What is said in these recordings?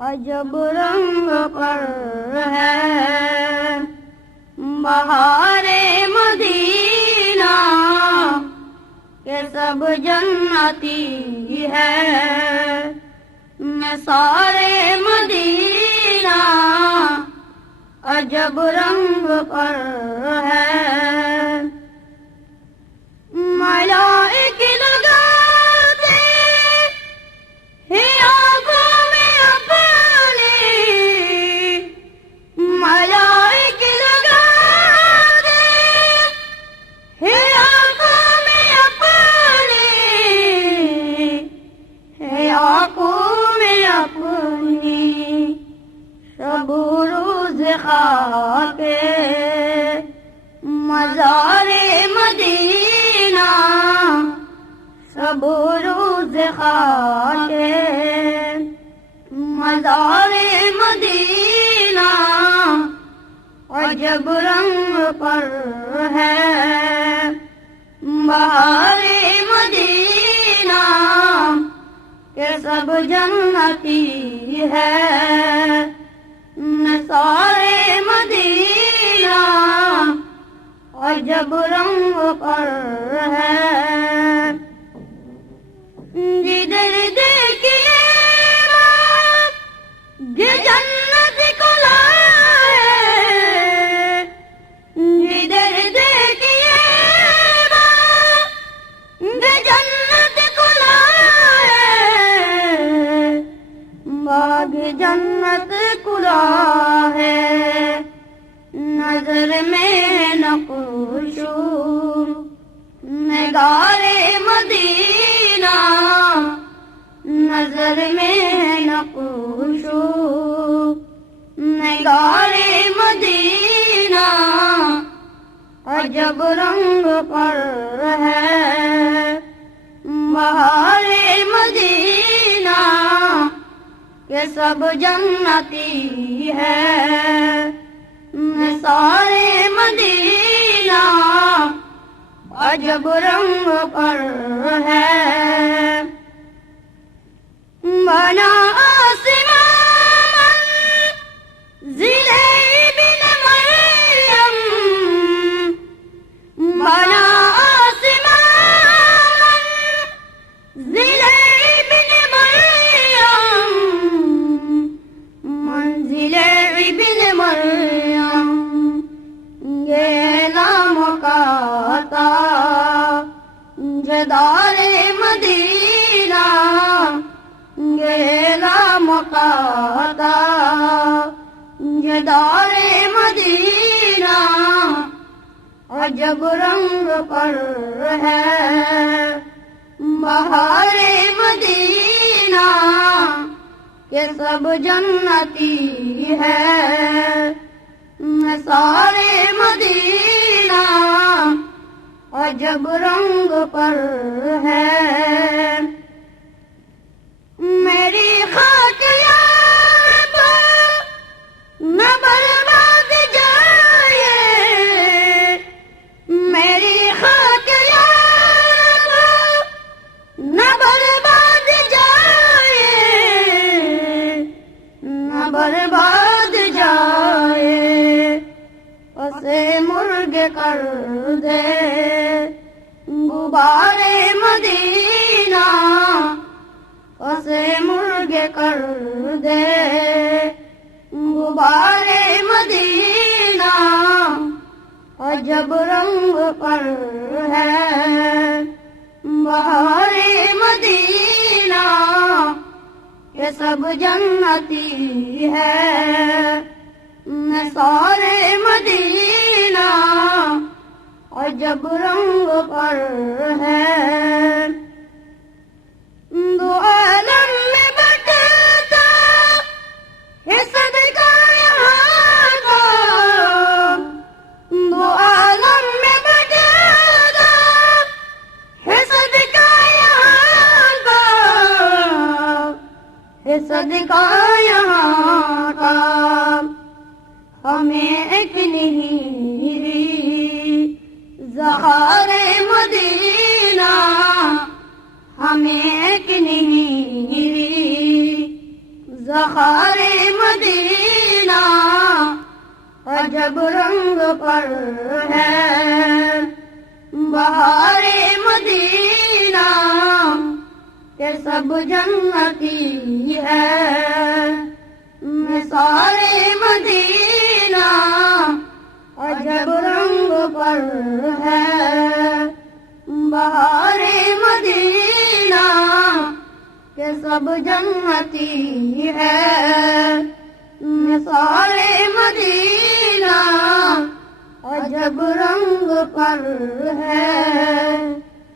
عجب رنگ پر ہے بہار مدینہ کہ سب جنتی ہے میں سارے مدینہ عجب رنگ پر ہے روز مزار مدینہ سب روز خاکے مزار مدینہ عجب رنگ پر ہے بہار مدینہ کہ سب جنتی ہے سارے عجب رنگ نظر میں نقوشو نگارے مدینہ عجب رنگ پر ہے، بہار مدینہ کہ سب جنتی ہے۔ سارے مدینہ عجب رنگ پر نام مدینہ عجب رنگ پر ہے۔ بہار مدینہ یہ سب جنتی ہے۔ سارے مدینہ عجب رنگ پر ہے۔ کر دے غبار مدینہ اسے مرگ کر دے غبار مدینہ عجب رنگ پر ہے بہار مدینہ یہ سب جنتی ہے سارے مدینہ عجب رنگ پر ہے۔ دو عالم میں بٹتا ہے صدقہ یہاں کا۔ دو عالم میں بٹتا ہے صدقہ یہاں کا۔ ہے صدقہ یہاں کا۔ ہمیں ایک نہیں نہیں زخار مدینہ عجب رنگ پر ہے۔ بہار مدینہ کہ سب جنتی ہے۔ مثال مدینہ عجب رنگ پر ہے۔ سب جنتی ہے۔ مثال مدینہ عجب رنگ پر ہے۔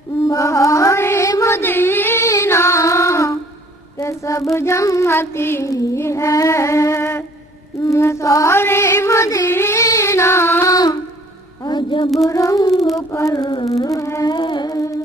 بہار مدینہ کہ سب جنتی ہے۔ مثال مدینہ عجب رنگ پر ہے۔